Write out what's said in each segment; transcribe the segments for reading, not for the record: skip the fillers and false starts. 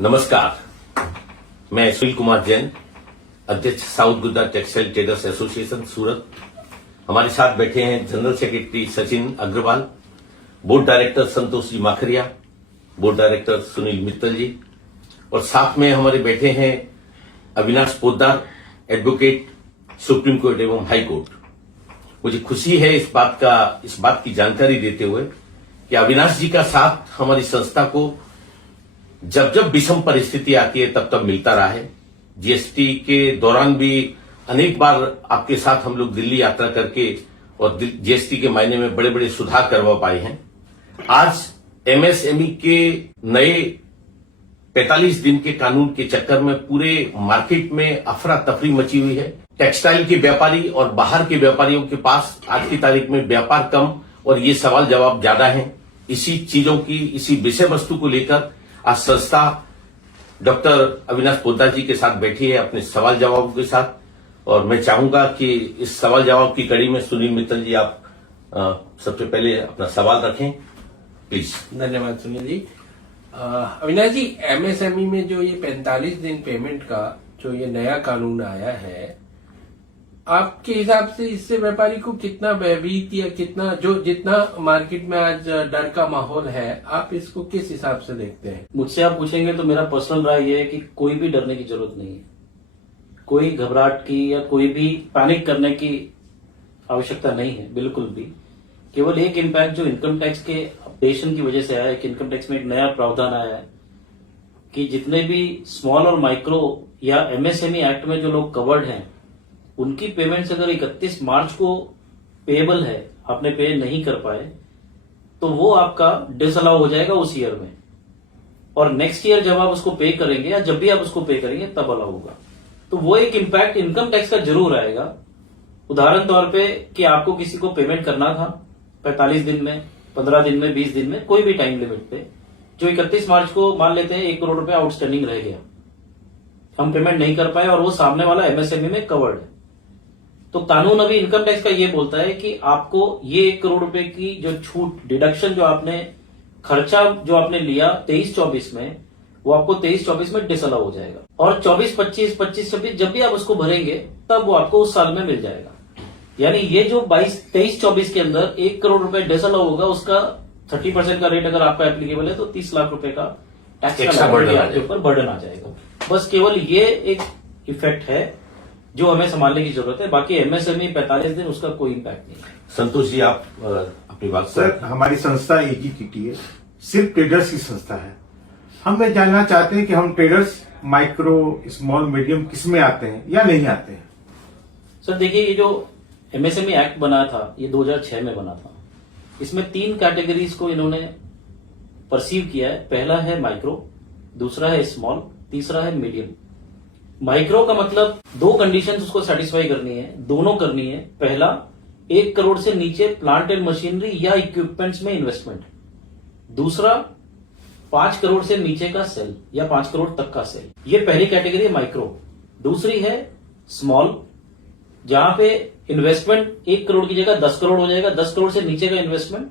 नमस्कार, मैं सुनील कुमार जैन, अध्यक्ष south Gujarat textile traders association Surat. हमारे साथ बैठे हैं general secretary Sachin Agrawal, board director Santosh ji Makharia, board director Sunil Mittal ji, और साथ में हमारे बैठे हैं Avinash Poddar, advocate, supreme court एवं हाई कोर्ट। मुझे खुशी है इस बात की जानकारी देते हुए कि अविनाश जी का साथ हमारी संस्था को जब जब विषम परिस्थिति आती है तब तब मिलता रहा है। जीएसटी के दौरान भी अनेक बार आपके साथ हम लोग दिल्ली यात्रा करके और जीएसटी के मायने में बड़े बड़े सुधार करवा पाए हैं। आज एमएसएमई के नए 45 दिन के कानून के चक्कर में पूरे मार्केट में अफरा तफरी मची हुई है। टेक्सटाइल के व्यापारी और बाहर के व्यापारियों के पास आज की तारीख में व्यापार कम और ये सवाल जवाब ज्यादा है। इसी विषय वस्तु को लेकर आज संस्था डॉक्टर अविनाश पोद्दार जी के साथ बैठी है अपने सवाल जवाबों के साथ, और मैं चाहूंगा कि इस सवाल जवाब की कड़ी में सुनील मित्तल जी आप सबसे पहले अपना सवाल रखें प्लीज। धन्यवाद सुनील जी। अविनाश जी, एमएसएमई में जो ये 45 दिन पेमेंट का जो ये नया कानून आया है, आपके हिसाब से इससे व्यापारी को कितना भयभीत या जितना मार्केट में आज डर का माहौल है, आप इसको किस हिसाब से देखते हैं? मुझसे आप पूछेंगे तो मेरा पर्सनल राय ये है कि कोई भी डरने की जरूरत नहीं है, कोई घबराहट की या कोई भी पैनिक करने की आवश्यकता नहीं है, बिल्कुल भी। केवल एक इम्पैक्ट जो इनकम टैक्स के अपडेशन की वजह से आया है कि इनकम टैक्स में एक नया प्रावधान आया है कि जितने भी स्मॉल और माइक्रो या एमएसएमई एक्ट में जो लोग कवर्ड हैं उनकी पेमेंट्स अगर 31 मार्च को पेएबल है, आपने पे नहीं कर पाए तो वो आपका डिसअलाउ हो जाएगा उस ईयर में, और नेक्स्ट ईयर जब आप उसको पे करेंगे या जब भी आप उसको पे करेंगे तब अलाउ होगा। तो वो एक इम्पैक्ट इनकम टैक्स का जरूर आएगा। उदाहरण तौर पे कि आपको किसी को पेमेंट करना था 45 दिन में, 15 दिन में, 20 दिन में, कोई भी टाइम लिमिट पे, जो 31 मार्च को मान लेते हैं 1 करोड़ रुपए आउटस्टैंडिंग रह गया, हम पेमेंट नहीं कर पाए और वो सामने वाला एमएसएमई में कवर्ड है, तो कानून अभी इनकम टैक्स का ये बोलता है कि आपको ये 1 करोड़ रुपए की जो छूट डिडक्शन जो आपने खर्चा जो आपने लिया 23-24 में, वो आपको 23-24 में डिसअलाउ हो जाएगा, और 24-25, 25-26 जब भी आप उसको भरेंगे तब वो आपको उस साल में मिल जाएगा। यानी ये जो 23-24 के अंदर 1 करोड़ रुपए डिसअलाउ होगा, उसका 30% का रेट अगर आपका एप्लीकेबल है तो 30 लाख रुपए का टैक्स का आपके ऊपर बर्डन आ जाएगा। बस केवल ये एक इफेक्ट है जो हमें संभालने की जरूरत है, बाकी एमएसएमई 45 दिन उसका कोई इम्पैक्ट नहीं है। संतोष जी आप अपनी बात। सर, हमारी संस्था एजीटीटी है, सिर्फ ट्रेडर्स की संस्था है। हम ये जानना चाहते हैं कि हम ट्रेडर्स माइक्रो, स्मॉल, मीडियम किस में आते हैं या नहीं आते हैं? सर देखिए, ये जो एमएसएमई एक्ट बना था ये 2006 में बना था। इसमें 3 कैटेगरीज को इन्होंने परसीव किया है। पहला है माइक्रो, दूसरा है स्मॉल, तीसरा है मीडियम। माइक्रो का मतलब 2 कंडीशंस उसको सेटिस्फाई करनी है, दोनों करनी है। पहला, 1 करोड़ से नीचे प्लांट एंड मशीनरी या इक्विपमेंट्स में इन्वेस्टमेंट। दूसरा, 5 करोड़ से नीचे का सेल या 5 करोड़ तक का सेल। ये पहली कैटेगरी है माइक्रो। दूसरी है स्मॉल, जहां पे इन्वेस्टमेंट 1 करोड़ की जगह 10 करोड़ हो जाएगा, 10 करोड़ से नीचे का इन्वेस्टमेंट,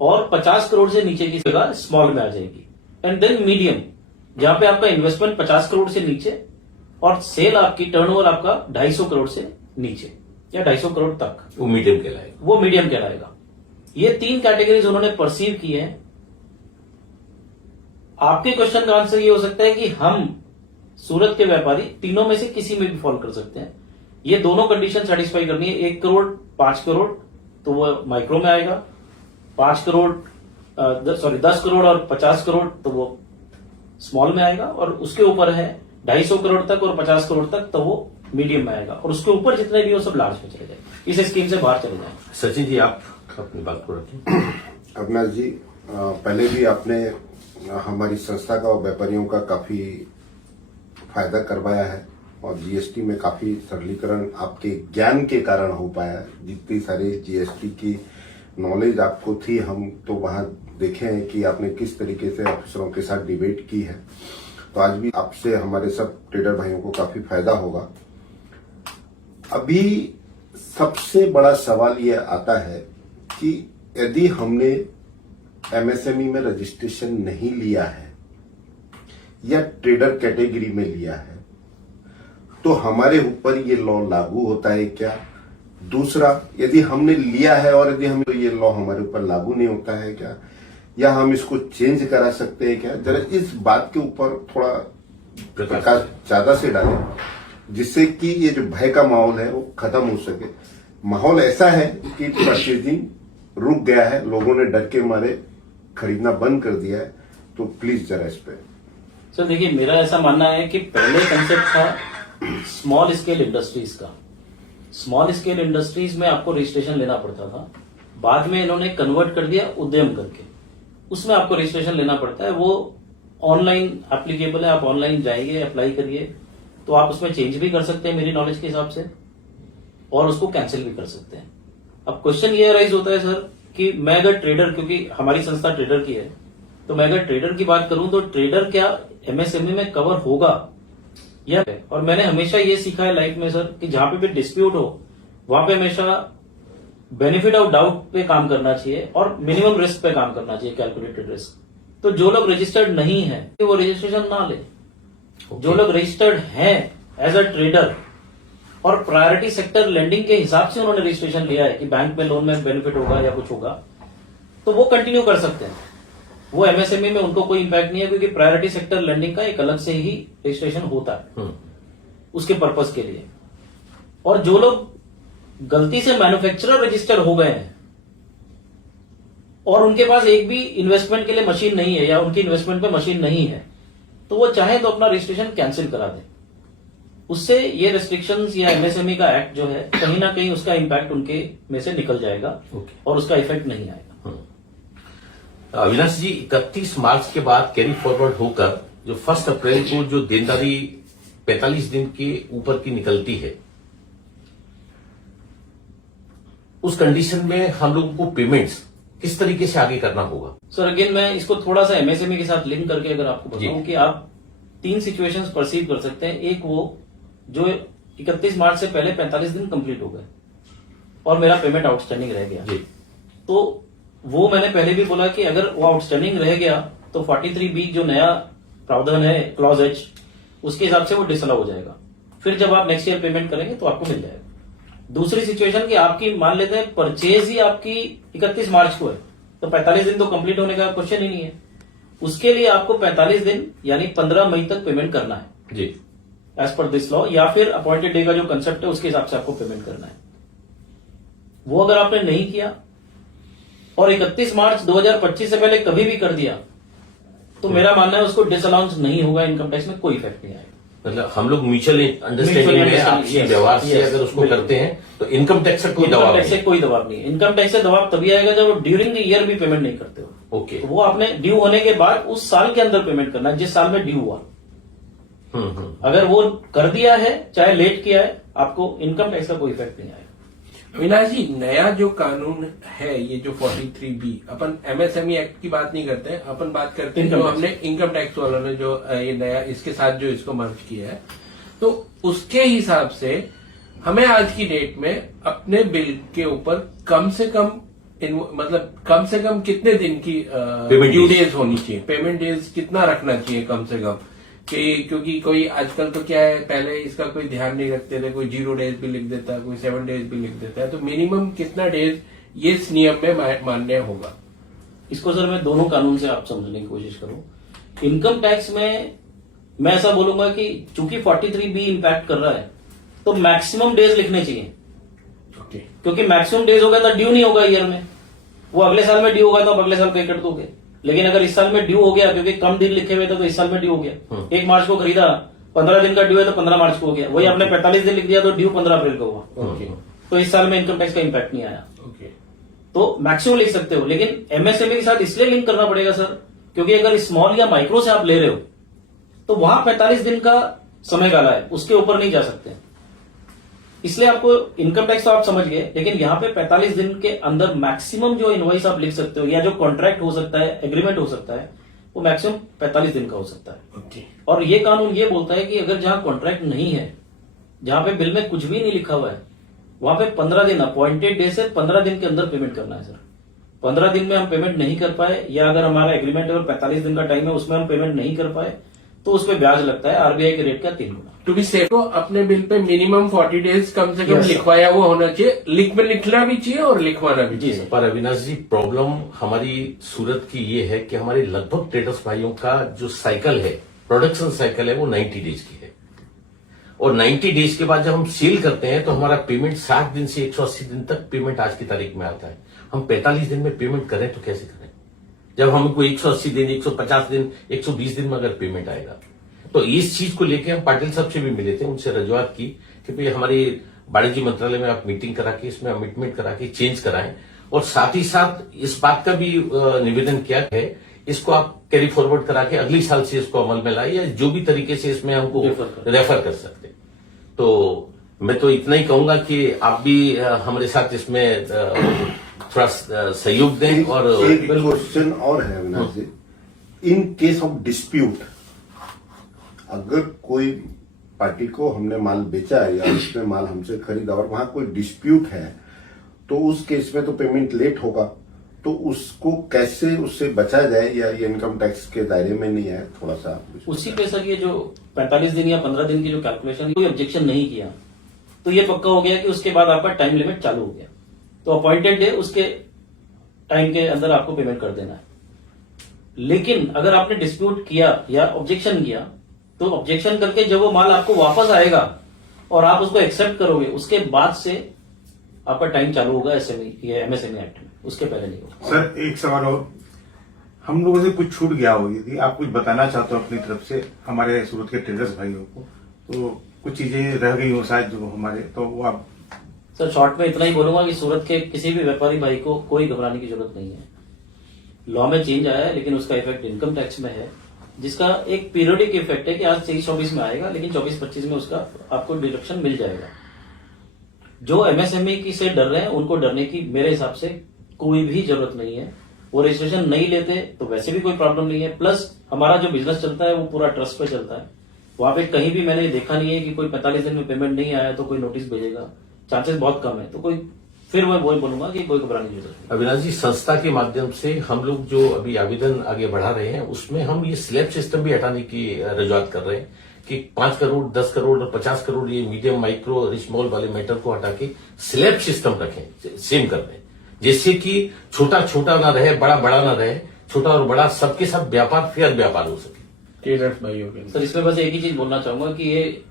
और 50 करोड़ से नीचे की जगह स्मॉल में आ जाएगी। एंड देन मीडियम, जहां पे आपका इन्वेस्टमेंट 50 करोड़ से नीचे और सेल आपकी टर्नओवर आपका 250 करोड़ से नीचे या 250 करोड़ तक, वो मीडियम कहलाएगा। वो मीडियम कहलाएगा। ये 3 कैटेगरीज उन्होंने परसीव की है। आपके क्वेश्चन का आंसर ये हो सकता है कि हम सूरत के व्यापारी तीनों में से किसी में भी फॉल कर सकते हैं। ये दोनों कंडीशन सेटिस्फाई करनी है। 1 करोड़, 5 करोड़ तो वो माइक्रो में आएगा, 10 करोड़ और 50 करोड़ तो वो स्मॉल में आएगा, और उसके ऊपर है 250 करोड़ तक और 50 करोड़ तक तो वो मीडियम में आएगा, और उसके ऊपर जितने भी हो सब लार्ज में चले जाएंगे, इस स्कीम से बाहर चले जाएंगे। सचिन जी आप अपनी बात को रखें। अविनाश जी, पहले भी आपने हमारी संस्था का और व्यापारियों का काफी फायदा करवाया है, और जीएसटी में काफी सरलीकरण आपके ज्ञान के कारण हो पाया है। जितनी सारी जीएसटी की नॉलेज आपको थी, हम तो वहां देखे हैं कि आपने किस तरीके से अफसरों के साथ डिबेट की है, तो आज भी आपसे हमारे सब ट्रेडर भाइयों को काफी फायदा होगा। अभी सबसे बड़ा सवाल यह आता है कि यदि हमने एमएसएमई में रजिस्ट्रेशन नहीं लिया है या ट्रेडर कैटेगरी में लिया है तो हमारे ऊपर ये लॉ लागू होता है क्या? दूसरा, यदि हमने लिया है और यदि हमें ये लॉ हमारे ऊपर लागू नहीं होता है क्या, या हम इसको चेंज करा सकते हैं क्या? जरा इस बात के ऊपर थोड़ा प्रकाश ज्यादा से डालें, जिससे कि ये जो भय का माहौल है वो खत्म हो सके। माहौल ऐसा है कि परचेजिंग रुक गया है, लोगों ने डर के मारे खरीदना बंद कर दिया है, तो प्लीज जरा इस पे। सर देखिए, मेरा ऐसा मानना है कि पहले कंसेप्ट था स्मॉल स्केल इंडस्ट्रीज का। स्मॉल स्केल इंडस्ट्रीज में आपको रजिस्ट्रेशन लेना पड़ता था, बाद में इन्होंने कन्वर्ट कर दिया उद्यम करके, उसमें आपको रजिस्ट्रेशन लेना पड़ता है। वो ऑनलाइन एप्लीकेबल है, आप ऑनलाइन जाइए, अप्लाई करिए, तो आप उसमें चेंज भी कर सकते हैं मेरी नॉलेज के हिसाब से, और उसको कैंसिल भी कर सकते हैं। अब क्वेश्चन ये राइज होता है सर कि मैं अगर ट्रेडर, क्योंकि हमारी संस्था ट्रेडर की है, तो मैं अगर ट्रेडर की बात करूं तो ट्रेडर क्या एमएसएमई में कवर होगा या? और मैंने हमेशा ये सीखा है लाइफ में सर कि जहां पे भी डिस्प्यूट हो वहां पे हमेशा बेनिफिट ऑफ डाउट पे काम करना चाहिए और मिनिमम रिस्क पे काम करना चाहिए, कैलकुलेटेड रिस्क। तो जो लोग रजिस्टर्ड नहीं है वो रजिस्ट्रेशन ना ले। जो लोग रजिस्टर्ड हैं एज अ ट्रेडर और प्रायोरिटी सेक्टर लेंडिंग के हिसाब से उन्होंने रजिस्ट्रेशन लिया है कि बैंक में लोन में बेनिफिट होगा या कुछ होगा, तो वो कंटिन्यू कर सकते हैं। वो एमएसएमई में उनको कोई इंपैक्ट नहीं है, क्योंकि प्रायोरिटी सेक्टर लेंडिंग का एक अलग से ही रजिस्ट्रेशन होता है उसके पर्पस के लिए। और जो लोग गलती से मैन्युफैक्चरर रजिस्टर हो गए हैं और उनके पास एक भी इन्वेस्टमेंट के लिए मशीन नहीं है या उनकी इन्वेस्टमेंट पे मशीन नहीं है, तो वो चाहे तो अपना रजिस्ट्रेशन कैंसिल करा दें। उससे ये रेस्ट्रिक्शंस या एमएसएमई का एक्ट जो है कहीं ना कहीं उसका इंपैक्ट उनके में से निकल जाएगा और उसका इफेक्ट नहीं आएगा। अविनाश जी, 31 मार्च के बाद कैरी फॉरवर्ड होकर जो 1 अप्रैल को जो देनदारी 45 दिन के ऊपर की निकलती है, उस कंडीशन में हम लोगों को पेमेंट्स किस तरीके से आगे करना होगा? सर अगेन मैं इसको थोड़ा सा एमएसएमई के साथ लिंक करके अगर आपको बताऊं कि आप 3 सिचुएशंस परसीव कर सकते हैं। एक वो जो 31 मार्च से पहले 45 दिन कंप्लीट हो गए और मेरा पेमेंट आउटस्टैंडिंग रह गया, तो वो मैंने पहले भी बोला कि अगर वो आउटस्टैंडिंग रह गया तो 43B जो नया प्रावधान है क्लॉज एच, उसके हिसाब से वो डिसअलाउ हो जाएगा। फिर जब आप नेक्स्ट ईयर पेमेंट करेंगे तो आपको मिल जाएगा। दूसरी सिचुएशन कि आपकी मान लेते हैं परचेज ही आपकी 31 मार्च को है, तो 45 दिन तो कंप्लीट होने का क्वेश्चन ही नहीं है। उसके लिए आपको 45 दिन यानी 15 मई तक पेमेंट करना है जी, एज पर दिस लॉ, या फिर अपॉइंटेड डे का जो कंसेप्ट है उसके हिसाब से आपको पेमेंट करना है। वो अगर आपने नहीं किया और 31 मार्च 2025 से पहले कभी भी कर दिया, तो मेरा मानना है उसको डिसअलाउंस नहीं होगा, इनकम टैक्स में कोई इफेक्ट नहीं आएगा। मतलब हम लोग म्यूचुअल अंडरस्टैंडिंग में आपसी व्यवहार से अगर उसको करते हैं तो इनकम टैक्स से कोई दबाव टैक्स से कोई दबाव नहीं है। इनकम टैक्स से दबाव तभी आएगा जब ड्यूरिंग द ईयर भी पेमेंट नहीं करते हो। ओके, तो वो आपने ड्यू होने के बाद उस साल के अंदर पेमेंट करना है जिस साल में ड्यू हुआ। अगर वो कर दिया है चाहे लेट किया है, आपको इनकम टैक्स का कोई इफेक्ट नहीं आएगा। अविनाश जी, नया जो कानून है ये जो 43B, अपन एमएसएमई एक्ट की बात नहीं करते हैं, अपन बात करते हैं जो हमने इनकम टैक्स वालों ने जो ये नया इसके साथ जो इसको मर्ज किया है, तो उसके हिसाब से हमें आज की डेट में अपने बिल के ऊपर कम से कम कितने दिन की ड्यू डेज होनी चाहिए, पेमेंट डेज कितना रखना चाहिए कम से कम, क्योंकि कोई आजकल तो क्या है, पहले इसका कोई ध्यान नहीं रखते थे, कोई 0 डेज भी लिख देता है, कोई 7 डेज भी लिख देता है, तो मिनिमम कितना डेज ये इस नियम में मान्य होगा? इसको सर मैं दोनों कानून से आप समझने की कोशिश करूं। इनकम टैक्स में मैं ऐसा बोलूंगा कि चूंकि 43B इंपैक्ट कर रहा है तो मैक्सिमम डेज लिखने चाहिए, क्योंकि मैक्सिमम डेज होगा तो ड्यू नहीं होगा ईयर में, वो अगले साल में ड्यू होगा तो आप अगले साल पे कर दोगे। लेकिन अगर इस साल में ड्यू हो गया, क्योंकि कम दिन लिखे हुए थे तो इस साल में ड्यू हो गया, 1 मार्च को खरीदा, 15 दिन का ड्यू है तो 15 मार्च को हो गया, वही आपने 45 दिन लिख दिया तो ड्यू 15 अप्रैल को हुआ, तो इस साल में इनकम टैक्स का इंपैक्ट नहीं आया। तो मैक्सिमम लिख सकते हो, लेकिन एमएसएमई के साथ इसलिए लिंक करना पड़ेगा सर, क्योंकि अगर स्मॉल या माइक्रो से आप ले रहे हो तो वहां 45 दिन का समय गाला है, उसके ऊपर नहीं जा सकते। इसलिए आपको इनकम टैक्स तो आप समझ गए, लेकिन यहाँ पे 45 दिन के अंदर मैक्सिमम जो इनवॉइस आप लिख सकते हो या जो कॉन्ट्रैक्ट हो सकता है, एग्रीमेंट हो सकता है, वो मैक्सिमम 45 दिन का हो सकता है। और ये कानून ये बोलता है कि अगर जहां कॉन्ट्रैक्ट नहीं है, जहां पे बिल में कुछ भी नहीं लिखा हुआ है, वहां पे 15 दिन अपॉइंटेड डे से 15 दिन के अंदर पेमेंट करना है सर। 15 दिन में हम पेमेंट नहीं कर पाए, या अगर हमारा एग्रीमेंट 45 दिन का टाइम है उसमें हम पेमेंट नहीं कर पाए, तो उस पर ब्याज लगता है आरबीआई के रेट का 3 गुना। टू बी सेफ तो अपने बिल पे मिनिमम 40 डेज कम से कम Yes, sir. लिखवाया हुआ होना चाहिए, लिखना भी चाहिए और लिखवाना भी जी चाहिए। सर। पर अविनाश जी, प्रॉब्लम हमारी सूरत की ये है कि हमारे लगभग ट्रेडर्स भाइयों का जो साइकिल है, प्रोडक्शन साइकिल है, वो 90 डेज की है। और 90 डेज के बाद जब हम सेल करते हैं तो हमारा पेमेंट 60 दिन से 180 दिन तक पेमेंट आज की तारीख में आता है। हम 45 दिन में पेमेंट करें तो कैसे करें, जब हमको 180 दिन, 150 दिन, 120 दिन में अगर पेमेंट आएगा। तो इस चीज को लेके हम पाटिल साहब से भी मिले थे, उनसे रजुआत की कि भाई हमारे वाणिज्य मंत्रालय में आप मीटिंग करा के इसमें अमिटमेंट करा के चेंज कराएं, और साथ ही साथ इस बात का भी निवेदन किया है, इसको आप कैरी फॉरवर्ड करा के अगली साल से इसको अमल में लाए, या जो भी तरीके से इसमें हमको रेफर कर सकते। तो मैं तो इतना ही कहूंगा कि आप भी हमारे साथ इसमें थोड़ा सहयोग दें। और एक क्वेश्चन और है अविनाश जी, इन केस ऑफ डिस्प्यूट, अगर कोई पार्टी को हमने माल बेचा है या उसने माल हमसे खरीदा और वहां कोई डिस्प्यूट है, तो उस केस में तो पेमेंट लेट होगा, तो उसको कैसे उससे बचा जाए, या ये इनकम टैक्स के दायरे में नहीं है? थोड़ा सा उसी पे सर ये जो 45 दिन या 15 दिन की जो कैलकुलेशन, कोई ऑब्जेक्शन नहीं किया तो ये पक्का हो गया कि उसके बाद आपका टाइम लिमिट चालू हो गया, तो अपॉइंटेड डे उसके टाइम के अंदर आपको पेमेंट कर देना है। लेकिन अगर आपने डिस्प्यूट किया या ऑब्जेक्शन किया, तो ऑब्जेक्शन करके जब वो माल आपको वापस आएगा और आप उसको एक्सेप्ट करोगे, उसके बाद से आपका टाइम चालू होगा एसएमई या एमएसएमई एक्ट में, उसके पहले नहीं होगा। सर एक सवाल और, हम लोगों से कुछ छूट गया हो, यदि आप कुछ बताना चाहते हो अपनी तरफ से हमारे सूरत के ट्रेडर्स भाइयों को, तो कुछ चीजें रह गई हो शायद जो हमारे, तो वो आप। सर शॉर्ट में इतना ही बोलूंगा कि सूरत के किसी भी व्यापारी भाई को कोई घबराने की जरूरत नहीं है। लॉ में चेंज आया है, लेकिन उसका इफेक्ट इनकम टैक्स में है, जिसका एक पीरियडिक इफेक्ट है कि आज 23-24 में आएगा, लेकिन 24-25 में उसका आपको डिडक्शन मिल जाएगा। जो एमएसएमई की से डर रहे हैं, उनको डरने की मेरे हिसाब से कोई भी जरूरत नहीं है। वो रजिस्ट्रेशन नहीं लेते तो वैसे भी कोई प्रॉब्लम नहीं है। प्लस हमारा जो बिजनेस चलता है वो पूरा ट्रस्ट पे चलता है, वहां पे कहीं भी मैंने देखा नहीं है कि कोई 45 दिन में पेमेंट नहीं आया तो कोई नोटिस भेजेगा, चांसेस बहुत कम है। तो कोई, फिर मैं वही बोलूंगा कि कोई घबराने की जरूरत नहीं। अविनाश जी, संस्था के माध्यम से हम लोग जो अभी आवेदन आगे बढ़ा रहे हैं, उसमें हम ये स्लैब सिस्टम भी हटाने की रजुआत कर रहे हैं कि 5 करोड़, 10 करोड़ और 50 करोड़ ये मीडियम, माइक्रो, स्मॉल वाले मैटर को हटा के स्लैब सिस्टम रखें, सेम कर दें, जिससे कि छोटा छोटा ना रहे, बड़ा बड़ा ना रहे, छोटा और बड़ा सबके साथ व्यापार, फेयर व्यापार हो सके। ट्रेडर्स भाइयों के सर इसमें बस एक ही चीज बोलना चाहूंगा कि ये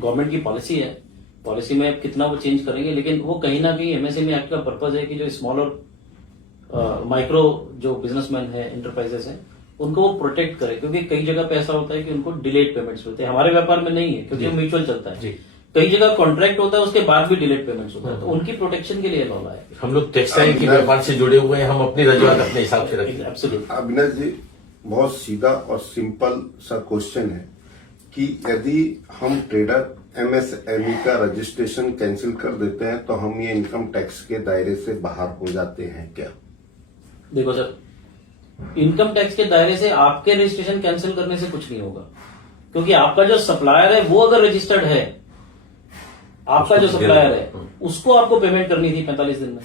गवर्नमेंट की पॉलिसी है, पॉलिसी में कितना वो चेंज करेंगे, लेकिन वो कहीं ना कहीं एमएसएमई एक्ट का पर्पज है कि जो स्मॉल और माइक्रो जो बिजनेसमैन है, इंटरप्राइजेस हैं, उनको वो प्रोटेक्ट करे। क्योंकि कई जगह पे ऐसा होता है कि उनको डिलेड पेमेंट्स होते हैं, हमारे व्यापार में नहीं है क्योंकि वो म्यूचुअल चलता है। कई जगह कॉन्ट्रैक्ट होता है, उसके बाद भी डिलेड पेमेंट्स होता है, तो उनकी प्रोटेक्शन के लिए लॉ है। हम लोग टेक्सटाइल के व्यापार से जुड़े हुए हैं, हम अपनी रजुआत अपने हिसाब से रखें। एब्सोल्युटली। अविनाश जी, बहुत सीधा और सिंपल सा क्वेश्चन है कि यदि हम ट्रेडर एमएसएमई का रजिस्ट्रेशन कैंसिल कर देते हैं तो हम ये इनकम टैक्स के दायरे से बाहर हो जाते हैं क्या? देखो सर, इनकम टैक्स के दायरे से आपके रजिस्ट्रेशन कैंसिल करने से कुछ नहीं होगा, क्योंकि आपका जो सप्लायर है वो अगर रजिस्टर्ड है, आपका जो सप्लायर है उसको आपको पेमेंट करनी थी 45 दिन में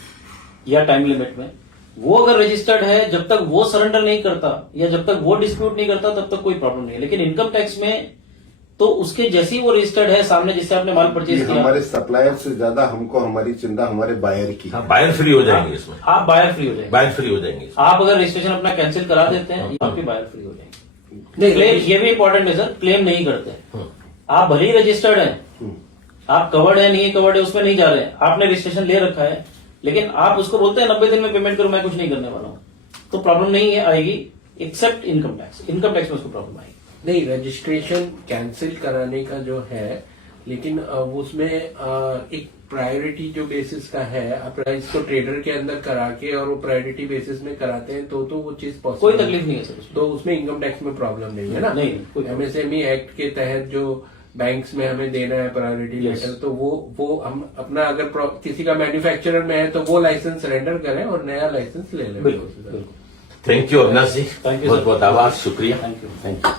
या टाइम लिमिट में। वो अगर रजिस्टर्ड है, जब तक वो सरेंडर नहीं करता या जब तक वो डिस्प्यूट नहीं करता तब तक कोई प्रॉब्लम नहीं है। लेकिन इनकम टैक्स में तो उसके जैसे ही वो रजिस्टर्ड है सामने, जिससे आपने माल परचेज ये किया, हमारे सप्लायर से ज्यादा हमको हमारी चिंता हमारे बायर की। हाँ, बायर फ्री हो जाएंगे इसमें, आप बायर फ्री हो जाएंगे। बायर फ्री हो जाएंगे। आप अगर रजिस्ट्रेशन अपना कैंसिल करा देते हैं, आपके बायर फ्री हो जाएंगे। क्लेम, ये भी इंपॉर्टेंट है सर, क्लेम नहीं करते। आप भले ही रजिस्टर्ड है, आप कवर्ड है नहीं कवर्ड है उसमें नहीं जा रहे हैं, आपने रजिस्ट्रेशन ले रखा है, लेकिन आप उसको बोलते हैं 90 दिन में पेमेंट करो, मैं कुछ नहीं करने वाला हूं, तो प्रॉब्लम नहीं है आएगी, except income tax. Income tax में उसको प्रॉब्लम आएगी। नहीं, रजिस्ट्रेशन कैंसिल कराने का जो है, लेकिन उसमें एक प्रायोरिटी जो बेसिस का है, आप इसको ट्रेडर के अंदर करा के और वो प्रायोरिटी बेसिस में कराते हैं तो वो चीज पॉसिबल, कोई तकलीफ नहीं है सर उसमें। तो उसमें इनकम टैक्स में प्रॉब्लम नहीं है ना? नहीं, कोई एमएसएमई एक्ट के तहत जो बैंक्स में हमें देना है प्रायोरिटी लेटर, तो वो हम अपना अगर किसी का मैन्युफैक्चरर में है तो वो लाइसेंस सरेंडर करें और नया लाइसेंस ले लें। बिल्कुल। Thank you Avinash ji, Thank you, बहुत sir. बहुत आभार, शुक्रिया। Thank you. Thank you.